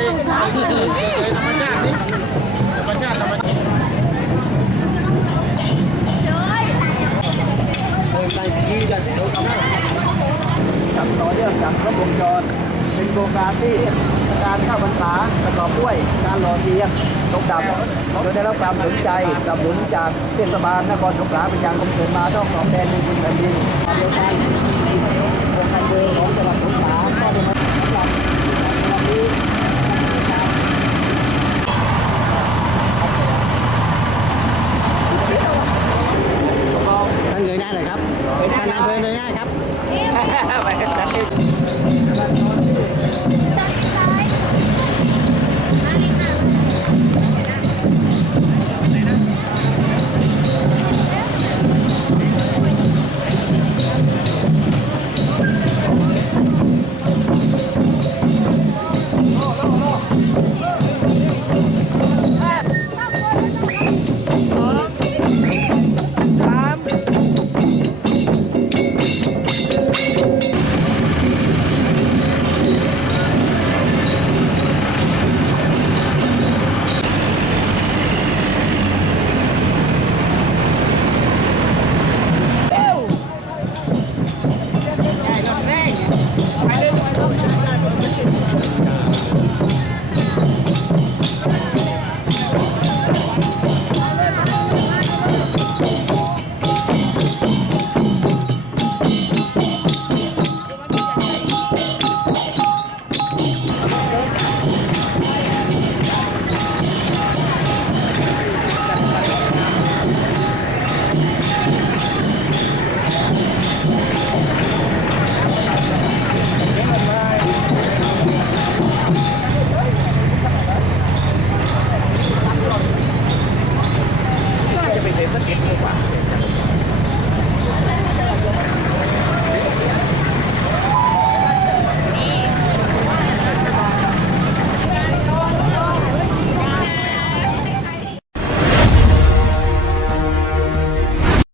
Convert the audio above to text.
นี่ธรรมชาตินี่ธรรมชาติธรรมชาติจะเดี๋ยวทำจับต่อเนื่องจากระบบวงจรเป็นโครงการที่การข้าวพรรษาประกอบด้วยการหล่อเลี้ยงตกดับโดยได้รับความสนใจสนับสนุนจากเทศบาลนครสงขลาเป็นอย่างคงเสริมาต้องสองแดนในพื้นแผ่นดิน ยง่ายครับ